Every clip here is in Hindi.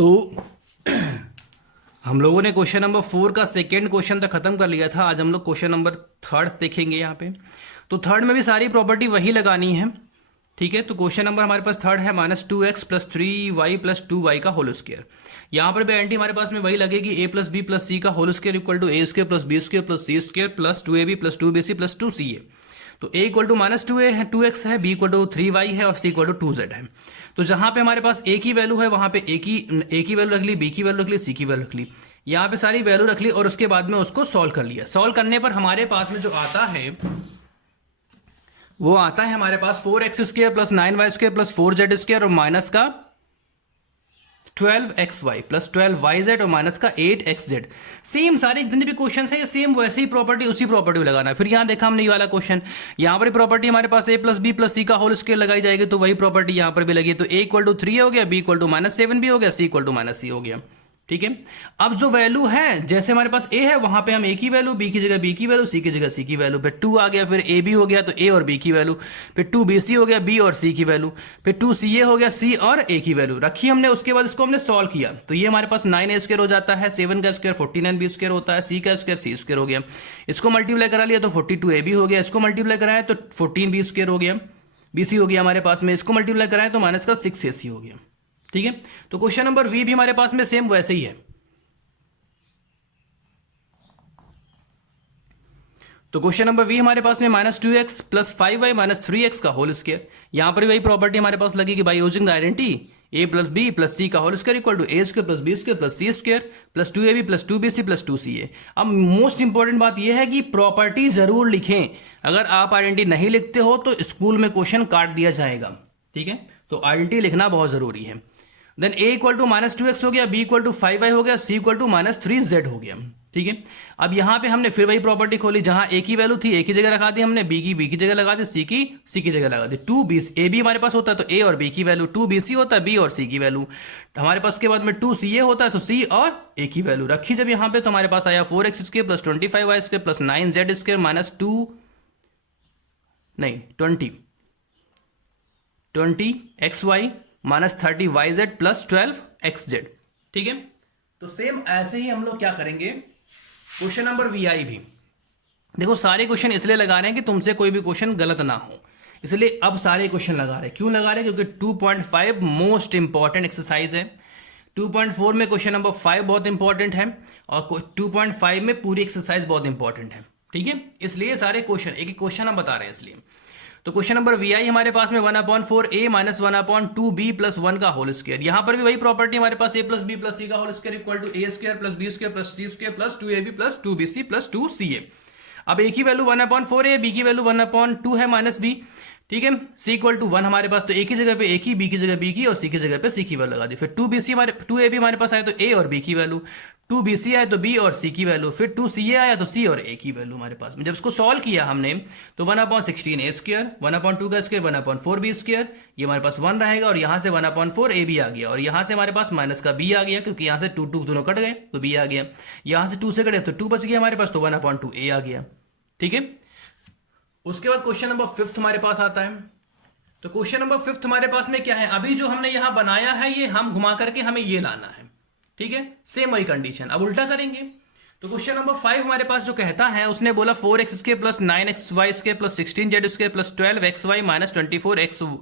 तो हम लोगों ने क्वेश्चन नंबर 4 का सेकेंड क्वेश्चन तक खत्म कर लिया था। आज हम लोग क्वेश्चन नंबर थर्ड देखेंगे यहाँ पे। तो थर्ड में भी सारी प्रॉपर्टी वही लगानी है, ठीक है। तो क्वेश्चन नंबर हमारे पास थर्ड है -2x + 3y + 2y का होल स्क्वायर। यहाँ पर भी आइडेंटिटी हमारे पास में वही लगेगी, a + b + c का whole square equal to a² + b² + c² + 2ab + 2bc + 2ca। तो a इक्वल टू -2a है, 2x है, b इक्वल टू 3y है और c इक्वल टू 2z है। तो जहाँ पे हमारे पास a की वैल्यू है वहाँ पे a की वैल्यू रख ली, b की वैल्यू रख ली, c की वैल्यू रख ली। यहाँ पे सारी वैल्यू रख ली और उसके बाद में उसको सॉल्व कर लिया। सॉल्व करने पर हमारे पास में जो आता है वो आता है हमारे पास 4x² + 9y² + 4z² और माइनस का 12xy + 12yz और माइनस का 8xz। सेम सारे जितने भी क्वेश्चन है ये सेम वैसे ही प्रॉपर्टी उसी प्रॉपर्टी में लगाना है। फिर यहाँ देखा हमने ये वाला क्वेश्चन, यहाँ पर प्रॉपर्टी हमारे पास a + b + c का होल स्क्वायर लगाई जाएगी, तो वही प्रॉपर्टी यहाँ पर भी लगी। तो a इक्वल टू 3 हो गया, b इक्वल टू -7 भी हो गया, c इक्वल टू -c हो गया, ठीक है। अब जो वैल्यू है, जैसे हमारे पास a है वहां पे हम a की वैल्यू, b की जगह b की वैल्यू, c की जगह c की वैल्यू, फिर 2 आ गया, फिर a b हो गया तो a और b की वैल्यू, फिर 2bc हो गया b और c की वैल्यू, फिर 2ca हो गया c और a की वैल्यू रखी हमने। उसके बाद इसको हमने सॉल्व किया तो ये हमारे पास 9a² हो जाता है, 7 का स्क्वायर 49b² होता है, c का स्क्वायर c² हो गया। इसको मल्टीप्लाई करा लिया तो 42ab हो गया, इसको मल्टीप्लाई कराया तो 14b² हो गया, bc हो गया हमारे पास में, इसको मल्टीप्लाई कराया तो माइनस का 6ac हो गया, ठीक है। तो क्वेश्चन नंबर वी भी हमारे पास में सेम वैसे ही है। तो क्वेश्चन नंबर वी हमारे पास में -2x + 5y - 3x का होल स्क्वायर। यहां पर भी वही प्रॉपर्टी हमारे पास लगेगी, by using the identity a + b + c का whole square equal to a² + b² + c² + 2ab + 2bc + 2ca। अब मोस्ट इंपॉर्टेंट बात यह है कि प्रॉपर्टी जरूर लिखें। अगर आप आइडेंटिटी नहीं लिखते हो तो स्कूल में क्वेश्चन काट दिया जाएगा, ठीक है। तो आइडेंटिटी लिखना बहुत जरूरी है। Then a equal to -2x हो गया, b इक्वल टू 5y हो गया, c इक्वल टू -3z हो गया, ठीक है। अब यहां पे हमने फिर वही प्रॉपर्टी खोली, जहां a की वैल्यू थी a की जगह लगा दी हमने, b की जगह लगा दी, c की जगह लगा दी। 2b ab हमारे पास होता है तो a और b की वैल्यू, 2bc होता है b और c की वैल्यू हमारे पास। के बाद में 2ca होता है तो c और a की वैल्यू रखी जब यहां पे, तो हमारे पास आया 4x² + 25y² + 9z² - 2 नहीं 20xy - 30yz + 12xz, ठीक है। तो सेम ऐसे ही हम लोग क्या करेंगे क्वेश्चन नंबर वीआई भी। देखो सारे क्वेश्चन इसलिए लगा रहे हैं कि तुमसे कोई भी क्वेश्चन गलत ना हो, इसलिए अब सारे क्वेश्चन लगा रहे हैं। क्यों लगा रहे हैं? क्योंकि 2.5 मोस्ट इंपॉर्टेंट एक्सरसाइज है। 2.4 में क्वेश्चन नंबर 5 बहुत इंपॉर्टेंट है और 2.5 में पूरी एक्सरसाइज बहुत इंपॉर्टेंट है, ठीक है। इसलिए सारे क्वेश्चन एक एक क्वेश्चन हम बता रहे हैं इसलिए। तो क्वेश्चन नंबर वी.आई. हमारे पास में 1/4a - 1/2b + 1 का होल स्क्वायर। यहां पर भी वही प्रॉपर्टी हमारे पास a + b + c का whole square equal to a² + b² + c² + 2ab + 2bc + 2ca। अब a की वैल्यू 1/4 है, b की वैल्यू 1/2 है -b, ठीक है। c इक्वल टू 1 हमारे पास, तो a की जगह पे a की, b की जगह b की और c की जगह पे c की वैल्यू लगा दी। फिर 2ab हमारे पास आया तो a और b की वैल्यू, 2bc आया तो b और c की वैल्यू, फिर 2ca आया तो c और a की वैल्यू हमारे पास में। जब इसको सॉल्व किया हमने तो 1/16a², 1/2 का स्क्वायर 1/4b², ये हमारे पास 1 रहेगा और यहां से 1/4ab आ गया और यहां से हमारे पास माइनस का b आ गया, क्योंकि यहां से 2 दोनों कट गए तो b आ गया। यहां से 2 से कटे तो 2 बच गया हमारे पास, तो 1/2a आ गया, ठीक है। उसके बाद क्वेश्चन नंबर 5 हमारे पास आता है। तो क्वेश्चन नंबर 5 हमारे पास में क्या है, अभी जो हमने यहां बनाया है ये हम घुमा करके हमें ये लाना है, ठीक है। सेम वही कंडीशन, अब उल्टा करेंगे। तो क्वेश्चन नंबर 5 हमारे पास जो कहता है, उसने बोला 4x² + 9xy² + 16z² + 12xy - 24xz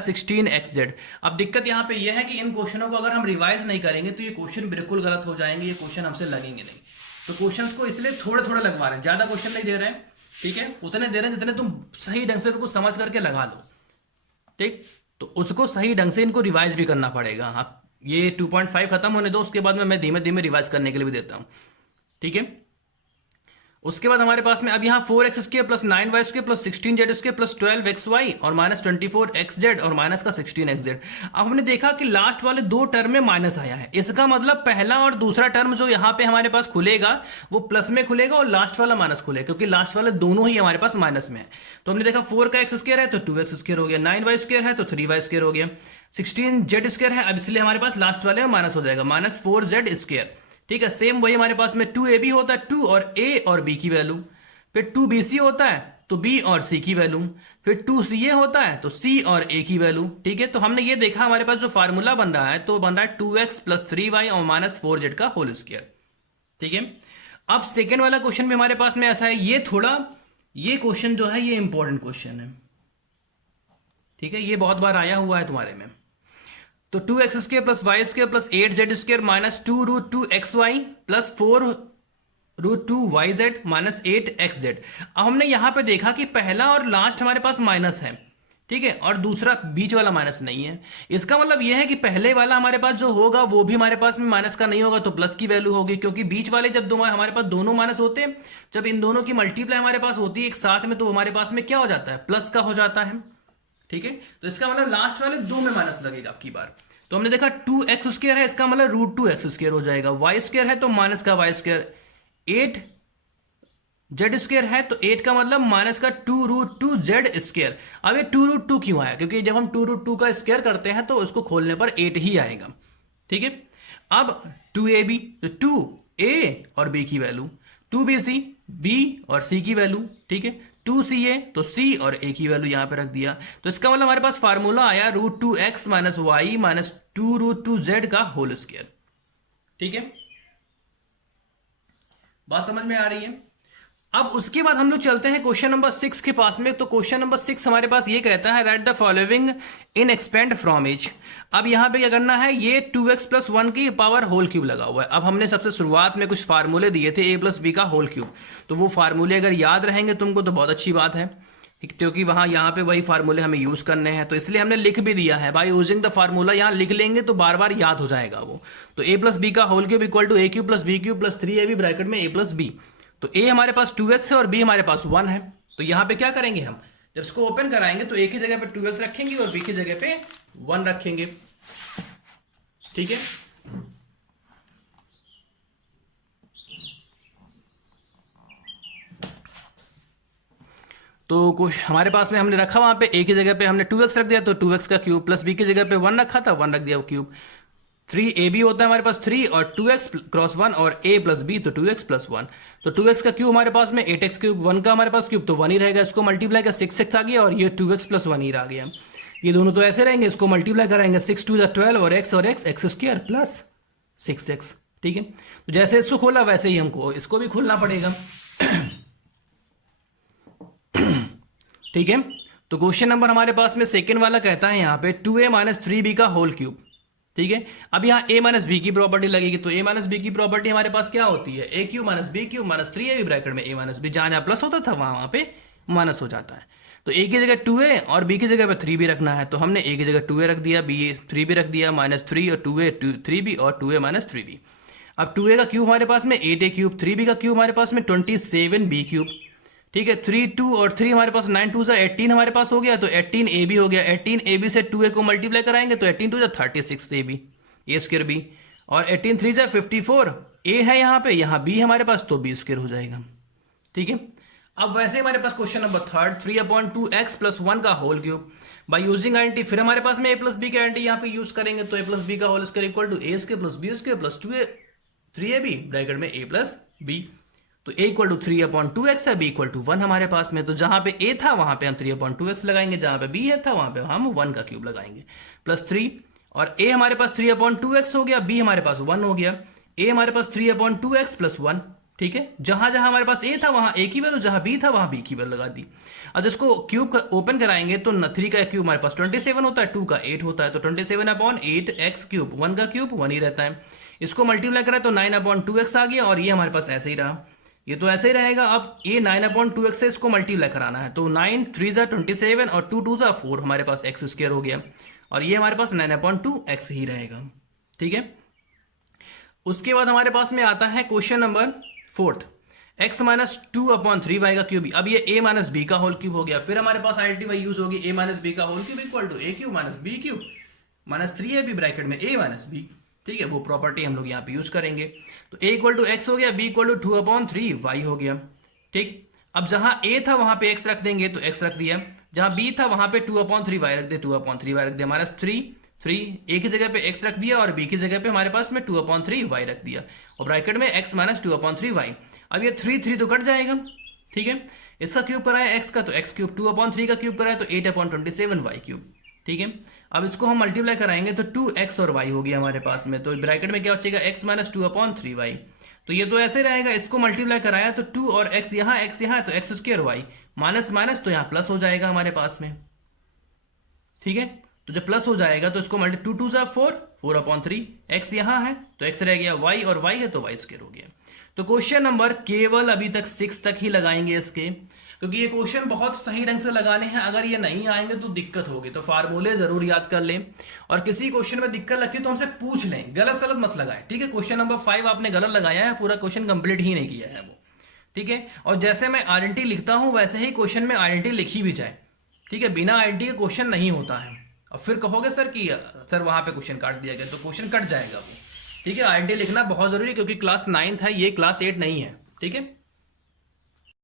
- 16xz। अब दिक्कत यहां पे यह है कि इन क्वेश्चनों को अगर हम रिवाइज नहीं करेंगे तो ये क्वेश्चन बिल्कुल गलत हो जाएंगे, ये क्वेश्चन हमसे लगेंगे नहीं। तो क्वेश्चंस को इसलिए थोड़े थोड़े लगवा रहे हैं, ज्यादा क्वेश्चन नहीं दे रहे हैं, ठीक है। उतने दे रहे हैं जितने तुम सही ढंग से उनको समझ करके लगा लो, ठीक। तो उसको सही ढंग से इनको रिवाइज भी करना पड़ेगा। आप ये 2.5 खत्म होने दो, उसके बाद में मैं धीमे धीमे रिवाइज करने के लिए भी देता हूं, ठीक है। उसके बाद हमारे पास में अब यहाँ 4x² + 9y² + 16z² + 12xy और -24xz और माइनस का 16xz। अब हमने देखा कि लास्ट वाले दो टर्म में माइनस आया है, इसका मतलब पहला और दूसरा टर्म जो यहाँ पे हमारे पास खुलेगा वो प्लस में खुलेगा और लास्ट वाला माइनस खुलेगा, क्योंकि लास्ट वाले दोनों ही हमारे पास माइनस में है। तो हमने देखा 4 का x² है तो 2x² हो गया, 9y² है तो 3y² हो गया, 16z² है, अब इसलिए हमारे पास लास्ट वाले में माइनस हो जाएगा, -4z², ठीक है। सेम वही हमारे पास में 2ab होता है, 2 और a और b की वैल्यू, फिर 2bc होता है तो बी और सी की वैल्यू, फिर 2ca होता है तो सी और ए की वैल्यू। ठीक है, तो हमने ये देखा हमारे पास जो फार्मूला बन रहा है तो बन रहा है 2x प्लस 3y और माइनस 4z का होल स्क्वायर। ठीक है, अब सेकेंड वाला क्वेश्चन भी हमारे पास में ऐसा है, ये क्वेश्चन जो है ये इंपॉर्टेंट क्वेश्चन है। ठीक है, ये बहुत बार आया हुआ है तुम्हारे में। तो 2x² plus Y square plus 8z² minus 2√2xy plus 4√2yz minus 8xz। अब हमने यहां पे देखा कि पहला और लास्ट हमारे पास माइनस है, ठीक है, और दूसरा बीच वाला माइनस नहीं है। इसका मतलब यह है कि पहले वाला हमारे पास जो होगा वो भी हमारे पास में माइनस का नहीं होगा, तो प्लस की वैल्यू होगी, क्योंकि बीच वाले जब हमारे पास दोनों माइनस होते हैं, जब इन दोनों की मल्टीप्लाई हमारे पास होती है एक साथ में, तो हमारे पास में क्या हो जाता है, प्लस का हो जाता है। ठीक है, तो इसका मतलब लास्ट वाले दो में माइनस लगेगा आपकी बार। तो हमने देखा 2x² है, इसका मतलब √2x² हो जाएगा, y² है तो माइनस का y², 8z² है तो 8 का मतलब माइनस का 2√2z²। अब ये 2√2 क्यों आया, क्योंकि जब हम 2√2 का स्क्वायर करते हैं तो उसको खोलने पर 8 ही आएगा। ठीक है, अब 2ab तो 2a और b की वैल्यू, 2bc b और c की वैल्यू, ठीक है, 2ca तो c और a की वैल्यू यहां पे रख दिया। तो इसका मतलब हमारे पास फार्मूला आया √2x minus Y minus 2√2z का होल स्क्वायर। ठीक है, बात समझ में आ रही है। अब उसके बाद हम लोग चलते हैं क्वेश्चन नंबर 6 के पास में। तो क्वेश्चन नंबर 6 हमारे पास ये कहता है right the following in expand from H. अब यहां पे क्या करना है, ये 2x प्लस 1 की पावर होल क्यूब लगा हुआ है। अब हमने सबसे शुरुआत में कुछ फार्मूले दिए थे a प्लस बी का होल क्यूब, तो वो फार्मूले अगर याद रहेंगे तुमको तो बहुत अच्छी बात है, क्योंकि यहाँ पे वही फार्मूले हमें यूज करने हैं। तो इसलिए हमने लिख भी दिया है, बाय यूजिंग द फार्मूला, यहाँ लिख लेंगे तो बार बार याद हो जाएगा वो। तो a प्लस बी का whole cube equal to a³ plus b³ plus 3ab bracket में a प्लस b। तो a हमारे पास 2x है और b हमारे पास 1 है। तो यहां पे क्या करेंगे, हम जब इसको ओपन कराएंगे तो a की जगह पे 2x रखेंगे और b की जगह पे 1 रखेंगे। ठीक है, तो कुछ हमारे पास में हमने रखा वहां पे a की जगह पे हमने 2x रख दिया, तो 2x का क्यूब प्लस b की जगह पे 1 रखा था, 1 रख दिया क्यूब। 3ab होता है हमारे पास 3 और 2x क्रॉस 1 और a प्लस b तो 2x प्लस 1। तो 2x का क्यूब हमारे पास में 8x क्यूब, 1 का हमारे पास क्यूब तो 1 ही रहेगा, इसको मल्टीप्लाई का 6x आ गया और ये 2x प्लस 1 ही रह गया। ये दोनों तो ऐसे रहेंगे, इसको मल्टीप्लाई कराएंगे 6 टू 12 और x² प्लस 6x। ठीक है, तो जैसे इसको खोला वैसे ही हमको इसको भी खोलना पड़ेगा। ठीक है, तो क्वेश्चन नंबर हमारे पास में सेकेंड वाला कहता है यहाँ पे 2a माइनस 3b का होल क्यूब। ठीक है, अब यहाँ a माइनस बी की प्रॉपर्टी लगेगी, तो a माइनस बी की प्रॉपर्टी हमारे पास क्या होती है, a³ minus b³ minus 3ab bracket में a माइनस बी, जहां प्लस होता था वहां पे माइनस हो जाता है। तो a की जगह 2a और b की जगह पे 3b रखना है, तो हमने a की जगह 2a रख दिया, b 3b रख दिया, माइनस 3 और 2a 3b और 2a माइनस 3b। अब 2a का क्यूब हमारे पास में 8a³, 3b का क्यूब हमारे पास में 27b³। ठीक है, 3 2 और 3 हमारे पास 9 2 18 हमारे पास हो गया, तो 18ab हो गया। 18ab से 2a को मल्टीप्लाई कराएंगे तो 18 2 36ab a² b और 18 3 54 a है यहाँ पे, यहाँ b हमारे पास तो b² हो जाएगा। ठीक है, अब वैसे हमारे पास question number third 3/2x plus 1 का whole cube by using identity. फिर हमारे पास में a प्लस बी की आइडेंटिटी यहाँ पे यूज करेंगे, तो a प्लस बी का whole square equal to a² plus b² plus 2a 3ab bracket में a प्लस b। तो a इक्वल टू 3/2x है, b इक्वल टू 1 हमारे पास में, तो जहां पे a था वहां पे हम 3/2x लगाएंगे, जहां पे b था वहां पे हम 1 का क्यूब लगाएंगे प्लस 3। और a हमारे पास 3/2x हो गया, b हमारे पास 1 हो गया, a हमारे पास 3/2x प्लस 1। ठीक है, जहां जहां हमारे पास a था वहां a की वैल्यू, जहां b था वहां b की वैल्यू लगा दी। अब इसको क्यूब ओपन कराएंगे तो 3 का क्यूब हमारे पास 27 होता है, 2 का 8 होता है, तो 27/8x³, 1 का क्यूब 1 ही रहता है। इसको मल्टीप्लाई करें तो 9/2x आ गया, और ये हमारे पास ऐसे ही रहा, ये तो ऐसे ही रहेगा। अब ये 9/2x से इसको मल्टीप्लाई कराना है, तो 9 3 27 और 2 2 4 हमारे पास x² हो गया, और ये हमारे पास 9/2x ही रहेगा। ठीक है, उसके बाद हमारे पास में आता है question number fourth, x minus 2/3y का क्यूब। अब ये a माइनस बी का होल क्यूब हो गया। फिर हमारे पास आइडेंटिटी यूज होगी, a माइनस बी का whole cube equal to a³ minus b³ minus 3ab bracket में a माइनस b। ठीक है, वो प्रॉपर्टी हम लोग यहाँ पे यूज करेंगे। तो a इक्वल टू x हो गया, b इक्वल टू 2/3y हो गया। ठीक, अब जहां a था वहां पे x रख देंगे, तो x रख दिया, जहां b था वहां पे 2/3y रख दे, 2/3y रख दिया, माइनस 3 a की जगह पे x रख दिया और b की जगह पे हमारे पास में 2/3y रख दिया, और ब्रैकेट में x माइनस 2/3y। अब ये 3 3 तो कट जाएगा, ठीक है, इसका क्यूब कराया एक्स का तो एक्स क्यूब, 2/3 का क्यूब कराया तो 8/27 वाई क्यूब। ठीक है, अब इसको हम मल्टीप्लाई कराएंगे तो 2x और y हो गया हमारे पास में, तो ब्रैकेट में क्या बचेगा x माइनस 2/3y। तो ये तो ऐसे रहेगा, इसको मल्टीप्लाई कराया तो 2 और x यहाँ है तो x square y, minus minus तो यहाँ प्लस हो जाएगा हमारे पास में। ठीक है, तो जब प्लस हो जाएगा तो इसको मल्टी 2 2 4, 4/3, x यहाँ है तो x रह गया, y और y है तो y स्क्वायर हो गया। तो क्वेश्चन नंबर केवल अभी तक 6 तक ही लगाएंगे इसके, क्योंकि ये क्वेश्चन बहुत सही ढंग से लगाने हैं, अगर ये नहीं आएंगे तो दिक्कत होगी। तो फार्मूले जरूर याद कर लें, और किसी क्वेश्चन में दिक्कत लगती है तो हमसे पूछ लें, गलत सलत मत लगाएं। ठीक है, क्वेश्चन नंबर 5 आपने गलत लगाया है, पूरा क्वेश्चन कंप्लीट ही नहीं किया है वो। ठीक है, और जैसे मैं आइडेंटिटी लिखता हूं वैसे ही क्वेश्चन में आइडेंटिटी लिखी भी जाए। ठीक है, बिना आइडेंटिटी के क्वेश्चन नहीं होता है, और फिर कहोगे सर कि सर वहां पे क्वेश्चन काट दिया गया, तो क्वेश्चन कट जाएगा वो। ठीक है, आइडेंटिटी लिखना बहुत जरूरी है, क्योंकि क्लास 9 है ये, क्लास 8 नहीं है। ठीक है।